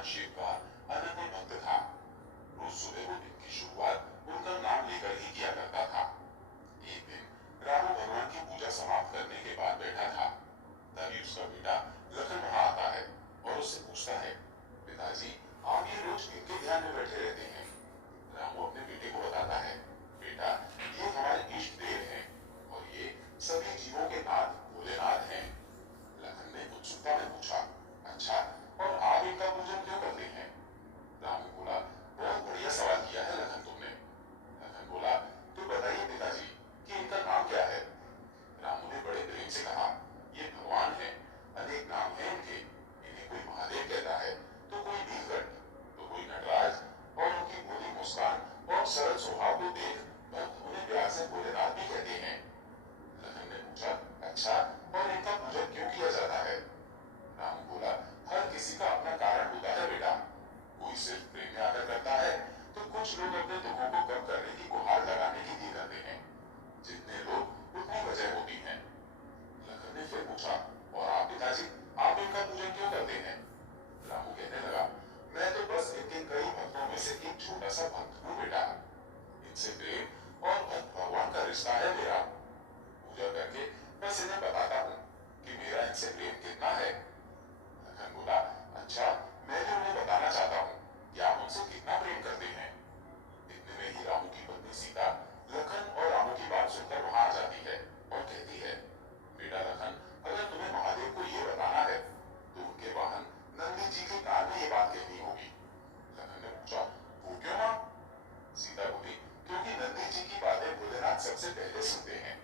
भगवान शिव का अनन्य भक्त था। रोज सुबह वो दिन की शुरुआत उनका नाम लेकर ही किया करता था। एक दिन रामू भगवान की पूजा समाप्त करने के बाद बैठा था, तभी उसका बेटा लखन वहां आता है और उससे पूछता है, पिताजी आप ये रोज किनके ध्यान में बैठे रहते हैं? रामू अपने बेटे को बताता है, बेटा ये हमारे इष्ट देव हैं और ये सभी जीवों के नाथ भोलेनाथ हैं। लखन ने उत्सुकता में पूछा, अच्छा और आप इनका पूजन क्यों करते हैं? रामू बोला, बहुत बढ़िया सवाल किया है लखन तुमने। लखन बोला, तो बताइए पिताजी कि इनका नाम क्या है? रामू ने बड़े प्रेम से कहा, ये भगवान हैं, अनेक नाम हैं इनके। इन्हें कोई महादेव कहता है, तो कोई नीलकंठ, तो कोई नटराज, और उनकी भोली मुस्कान और सरल स्वभाव को देख भक्त उन्हें प्यार से भोलेनाथ भी कहते हैं। लखन ने पूछा, अच्छा और इनका पूजन क्यों किया जाता है? रामू बोला, हर किसी का अपना कारण होता है बेटा। कोई सिर्फ प्रेम में आकर करता है, तो कुछ लोग अपने दुखों को कम करने की गुहार लगाने के लिए करते हैं। जितने लोग उतनी वजह होती है। लखन ने फिर पूछा, और आप पिताजी आप इनका पूजन क्यों करते हैं? रामू कहने लगा, मैं तो बस इनके कई भक्तों में से एक छोटा सा भक्त हूँ बेटा। इनसे प्रेम और भक्त भगवान का रिश्ता है मेरा। पूजा करके बस इन्हें बताता हूँ कि मेरा इनसे प्रेम कितना है। लखन बोला, अच्छा मैं भी उन्हें बताना चाहता हूँ कि आप उनसे कितना प्रेम करते हैं। इतने में ही रामू की पत्नी सीता लखन और रामू की बात सुनकर वहां आ जाती है और कहती है, बेटा लखन अगर तुम्हें महादेव को ये बताना है तो उनके वाहन नंदी जी के कान में ये बात कहनी होगी। लखन ने पूछा, वो क्यों मां? सीता बोली, क्योंकि नंदी जी की बातें भोलेनाथ सबसे पहले सुनते हैं।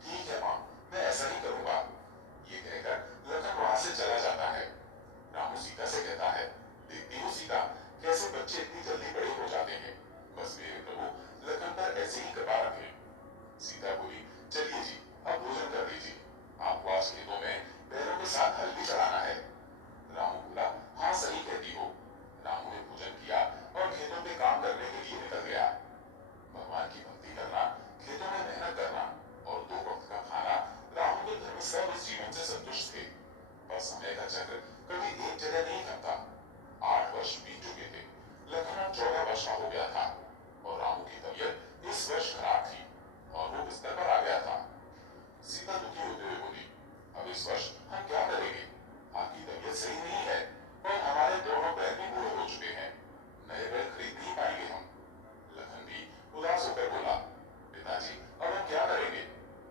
ठीक है मां, मैं ऐसा ही करूंगा। ये कहकर लखन वहां से चला जाता है। रामू सीता से कहता है, देखती हो सीता कैसे बच्चे इतनी जल्दी बड़े हो जाते हैं। बस मेरे प्रभु लखन पर ऐसे ही कृपा रखें। सीता बोली, चलिए जी अब भोजन कर लीजिए। आपको आज खेतों में बैलों के साथ हल भी चलाना है। रामू बोला, हाँ सही कहती हो। रामू ने भोजन किया और खेतों पे काम करने के लिए निकल गया। भगवान की भक्ति करना, खेतों में मेहनत करना और दो वक्त का खाना रामू के धर्म सब इस जीवन से संतुष्ट थे। पर समय का चक्र कभी एक जगह नहीं थमता। 8 वर्ष बीत चुके थे। लखन अब 14 वर्ष का हो गया था और रामू की तबीयत इस वर्ष खराब थी और वो बिस्तर पर आ गया था। सीता दुखी होते हुए बोली, अब इस वर्ष हम क्या करेंगे? आपकी तबीयत सही नहीं है और हमारे दोनों पैर भी बूढ़े हो चुके हैं। नए बैल खरीद नहीं पाएंगे हम। लखन भी उदास होकर बोला, पिताजी अब हम क्या करेंगे?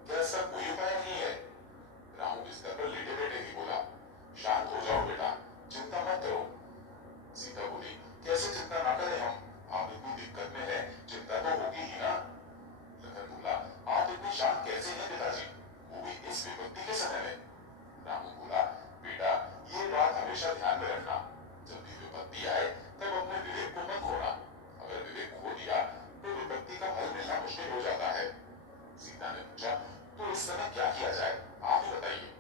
क्या इसका कोई उपाय नहीं है? रामू बिस्तर पर लेटे बैठे ही बोला, शांत हो जाओ बेटा, चिंता मत करो। सीता बोली, कैसे चिंता ना करें हम? आप इतनी दिक्कत में हैं, चिंता तो होगी ही ना। लखन बोला, आप इतने शांत कैसे हैं पिताजी, वो भी इस विपत्ति के समय में? रामू बोला, बेटा ये बात हमेशा ध्यान में रखना, जब भी विपत्ति आए तब अपने विवेक को मत खोना। अगर विवेक खो दिया तो विपत्ति का हल मिलना मुश्किल हो जाता है। सीता ने पूछा, तो इस समय क्या किया जाए, आप ही बताइए।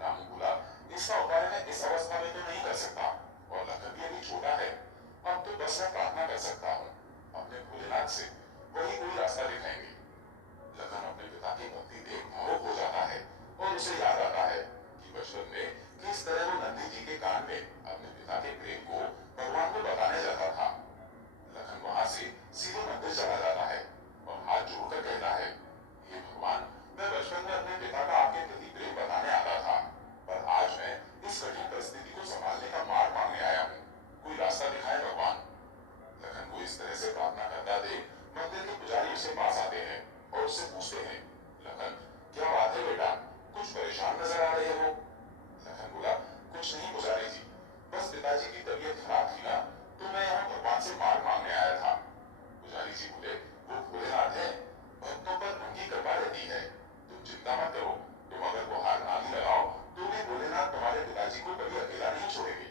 रामू बोला, इसका उपाय मैं इस अवस्था में तो नहीं कर सकता और लखन भी अभी छोटा है। अब तो बस मैं प्रार्थना कर सकता हूँ अपने भोलेनाथ से, वही कोई रास्ता दिखाएंगे। लखन अपने पिता की भक्ति देख भावुक हो जाता है और उसे याद आता है कि बचपन में किस तरह वो नंदी जी के कान में अपने पिता के प्रेम को भगवान को बताने जाता था। लखन वहां से सीधे मंदिर चला जाता है और हाथ जोड़कर कहता है, हे भगवान, मैं बचपन में अपने पिता का आपके प्रति प्रेम बताने आता था, पर आज मैं इस कठिन परिस्थिति को संभालने का मार्ग मांगने आया हूँ। कोई रास्ता दिखाए भगवान। लखन को इस तरह से प्रार्थना करता देख मंदिर के पुजारी उसके पास आते हैं और उससे पूछते हैं, लखन क्या बात है बेटा, कुछ परेशान नजर आ रहे हो? लखन बोला, कुछ नहीं पुजारी जी, बस पिताजी की तबीयत खराब थी ना, तो मैं यहाँ भगवान से मार्ग मांगने आया था। पुजारी जी बोले, वो भोलेनाथ है, भक्तों पर उनकी कृपा रहती है, तुम चिंता मत करो। तुम अगर गुहार ना भी लगाओ तो भी भोलेनाथ तुम्हारे पिताजी को कभी अकेला नहीं छोड़ेंगे।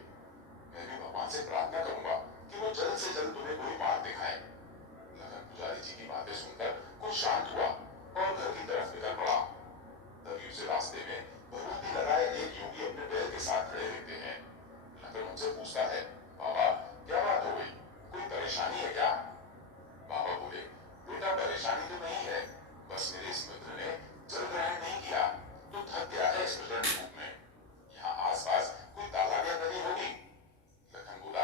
मैं भी भगवान से प्रार्थना करूंगा कि वो जल्द से जल्द तुम्हें कोई मार्ग दिखाए। लखन पुजारी जी की बातें सुनकर कुछ शांत हुआ और घर की तरफ निकल पड़ा। तभी उसे रास्ते में भभूति लगाए एक योगी अपने बैल के साथ खड़े रहते हैं। लखन उनसे पूछता है, बाबा क्या बात हो गई, कोई परेशानी है क्या? बाबा बोले, बेटा परेशानी तो नहीं है, बस मेरे इस मित्र ने जल ग्रहण नहीं किया तो थक गया है इस प्रचंड धूप में। यहाँ आसपास कोई तालाब या नदी होगी? लखन बोला,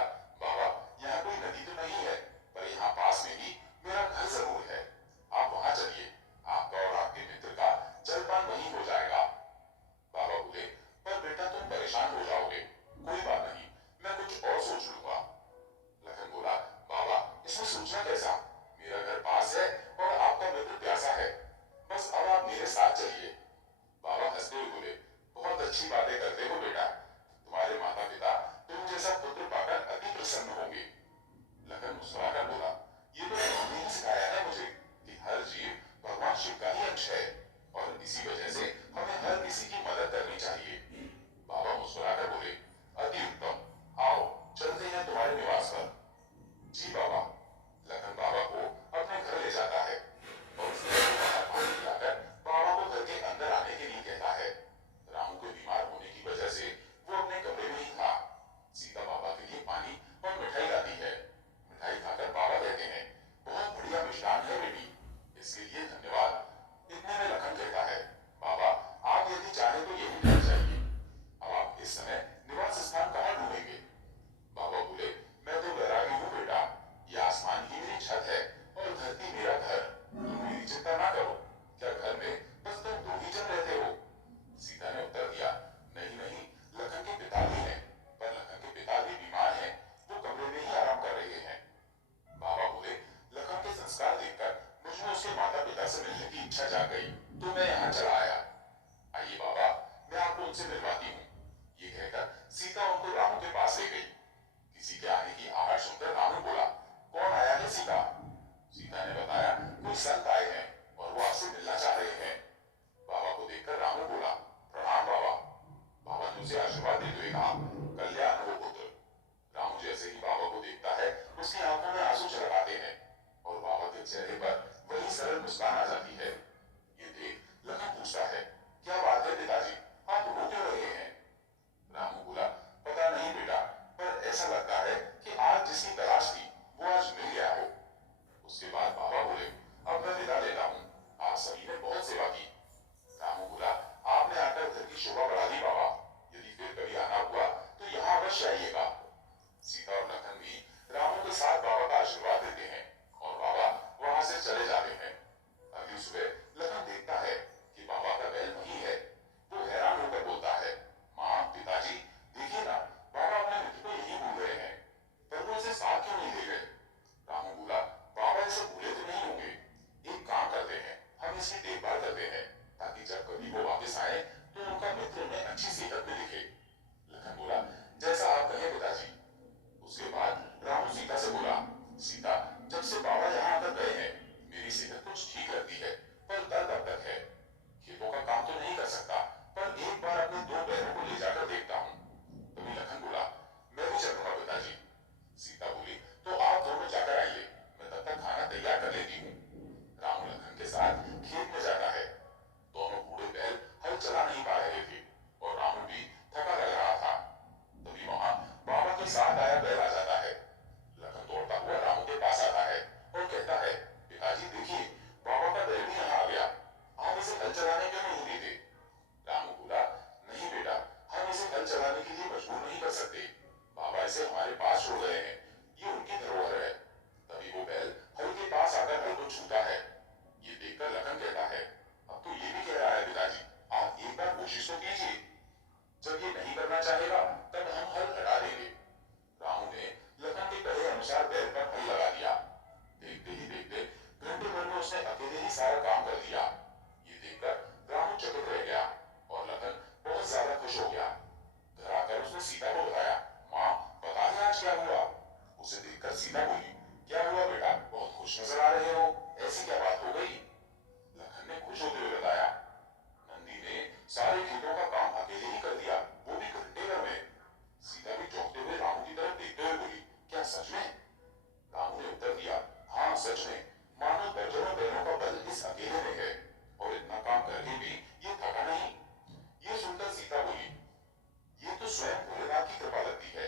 बाबा इसे हमारे पास छोड़ गए हैं, ये उनकी धरोहर है। तभी वो बैल हल के पास आकर हल को छूता है। ये देखकर लखन कहता है, अब तो ये भी कह रहा है पिताजी, आप एक बार कोशिश तो कीजिए। जब ये नहीं करना चाहेगा तब हम हल हटा देंगे। रामू ने लखन के कहे अनुसार बैल पर हल लगा दिया। देखते ही देखते घंटे भर में उसने अकेले ही सारा काम कर दिया। ये देखकर रामू चकित रह गया और लखन बहुत ज्यादा खुश हो गया। घर आकर उसने सीता को बताया, माँ बताइए आज क्या हुआ। उसे देखकर सीता बोली, क्या हुआ बेटा, बहुत खुश नजर आ रहे हो, ऐसी क्या बात हो गई। लखन ने खुश होते हुए बताया, नंदी ने सारे खेतों का काम अकेले ही कर दिया, वो भी घंटे भर में। सीता भी चौंकते हुए रामू की तरफ देखते हुए बोली, क्या सच में। रामू ने उत्तर दिया, हाँ सच में, मानो दर्जनों बैलों का बल इस अकेले में है, और इतना काम करके भी ये थका नहीं। ये सुनकर सीता बोली, ये तो स्वयं भोलेनाथ की कृपा लगती है,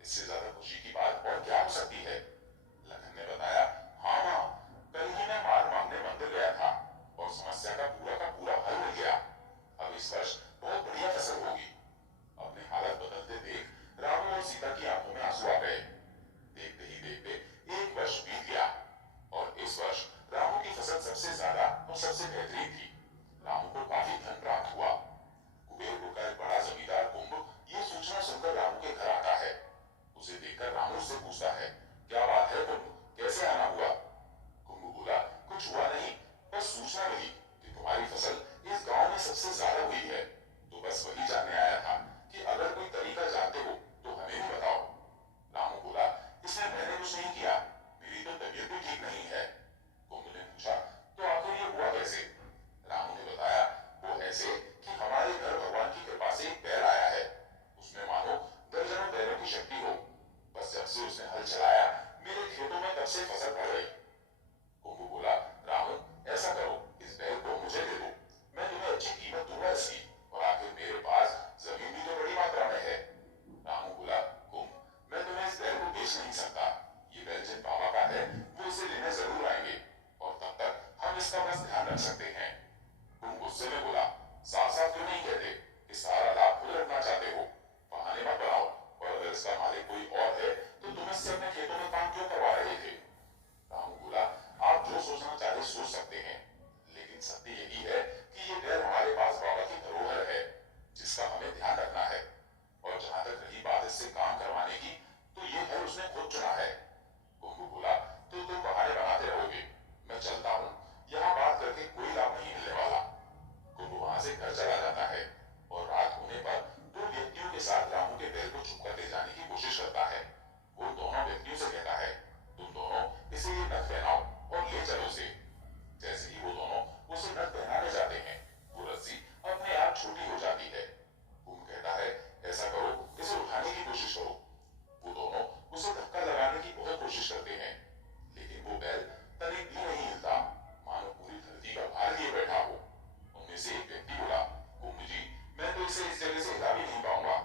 इससे ज्यादा खुशी की बात और क्या हो सकती है। लखन ने बताया, हाँ माँ, कल ही मैं मार मांगने मंदिर गया था और समस्या का पूरा हल मिल गया। अब इस वर्ष बहुत बढ़िया फसल होगी। अपनी हालत बदलते देख रामू और सीता की आंखों में आंसू आ गए। देखते ही देखते एक वर्ष बीत गया और इस वर्ष रामू की फसल सबसे ज्यादा और सबसे बेहतरीन थी। रामू को काफी धन प्राप्त हुआ। कुबेरपुर का एक बड़ा जमींदार कुंभ ये सूचना सुनकर रामू के घर आता है। उसे देखकर रामू उससे पूछता है, क्या बात है कुंभ, कैसे आना हुआ। कुंभ बोला, कुछ हुआ नहीं, बस सूचना मिली कि तुम्हारी फसल इस गांव में सबसे ज्यादा हुई है, तो बस वही जानने आया था कि अगर कोई तरीका जानते हो तो हमें भी बताओ। रामू बोला, इसमें मैंने कुछ नहीं किया, मेरी तो तबीयत भी ठीक नहीं है। कुंभ ने पूछा, तो आखिर ये हुआ कैसे। रामू ने बताया, वो ऐसे कि हमारे घर भगवान की कृपा से एक बैल आया है, उसमें मानो दर्जनों बैलों की शक्ति हो। बस जब से उसने हल चलाया मेरे खेतों में तब से फसल बढ़ गई। कुंभ बोला, रामू ऐसा करो, इस बैल को मुझे दे दो, मैं तुम्हें अच्छी कीमत दूंगा इसकी, और आखिर मेरे पास जमीन भी तो बड़ी मात्रा में है। रामू बोला, कुंभ मैं तुम्हें इस बैल को बेच नहीं सकता, ये बैल जिन बाबा का है वो इसे लेने जरूर आएंगे, और तब तक हम इसका बस ध्यान रख सकते हैं। तुम गुस्से में बोला, साफ साफ क्यों नहीं कहते कि सारा लाभ खुद रखना चाहते हो, बहाने मत बनाओ, और अगर इसका मालिक कोई और है तो तुम इससे अपने खेतों में काम क्यों करवा रहे थे। रामू बोला, आप जो सोचना चाहे सोच सकते हैं, लेकिन सत्य यही है कि ये बैल हमारे पास बाबा की धरोहर है, जिसका हमें ध्यान रखना है, और जहां तक रही बात इससे काम करवाने की, तो ये है उसने खुद चुना है। कुंभ बोला, तो तुम बहाने बनाते रहोगे, मैं चलता हूँ, यहाँ बात करके कोई लाभ नहीं मिलने वाला। कुंभ वहां से घर चला जाता है और रात होने पर दो व्यक्तियों के साथ रामू के बैल को छुपकर ले जाने की कोशिश करता है। वो दोनों व्यक्तियों से कहता है, तुम दोनों इसे ये नथ पहनाओ और ले चलो उसे। जैसे ही वो दोनों उसे नथ पहनाने जाते हैं, वो रस्सी अपने आप छोटी हो जाती है। कुंभ कहता है, ऐसा करो, इसे उठाने की कोशिश करो। वो दोनों उसे धक्का लगाने की बहुत कोशिश करते हैं, लेकिन वो बैल तनिक भी नहीं हिलता, मानो पूरी धरती का भार लिए बैठा हो। उनमें से एक व्यक्ति बोला, कुंभ जी, मैं तो इसे इस जगह से हिला भी नहीं पाऊंगा,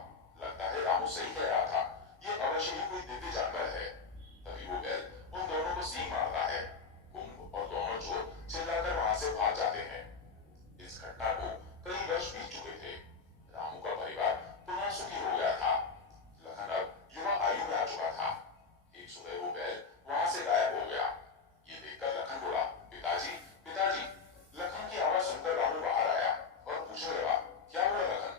लगता है रामू सही कह रहा था, ये अवश्य ही कोई दिव्य जानवर है। तभी वो बैल उन दोनों को सींग मारता है। कुंभ और दोनों चोर चिल्लाकर वहां से भाग जाते हैं। इस घटना को कई वर्ष बीत चुके थे। रामू का परिवार पुनः सुखी हो गया था। लखन अब युवा आयु में आ चुका था। एक सुबह वो बैल वहां से गायब हो गया। ये देखकर लखन बोला, पिताजी पिताजी। लखन की आवाज सुनकर रामू बाहर आया और पूछने लगा, क्या हुआ लखन।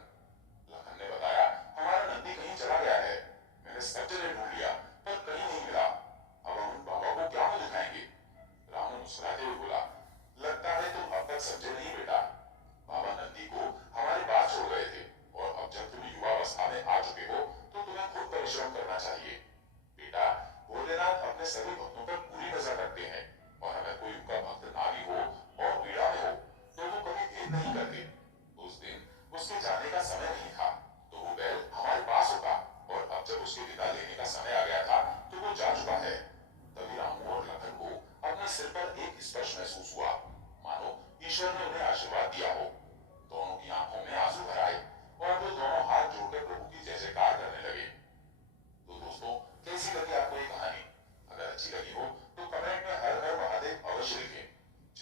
लखन ने बताया, हमारा नंदी कहीं चला गया है, मैंने सब जगह ढूंढ लिया पर कहीं नहीं मिला, अब हम उन बाबा को क्या मुंह दिखाएंगे। रामू मुस्कुराते हुए बोला, लगता है तुम अब तक समझे नहीं बेटा, बाबा नंदी को हमारे पास छोड़ गए थे, और अब जब तुम युवावस्था में आ चुके हो तो तुम्हें खुद परिश्रम करना चाहिए। बेटा, भोलेनाथ अपने सभी भक्तों पर पूरी नजर रखते हैं, और अगर कोई उनका भक्त ना भी हो और पीड़ा में हो तो वो कभी भेद नहीं करते। उस दिन उसके जाने का समय नहीं था,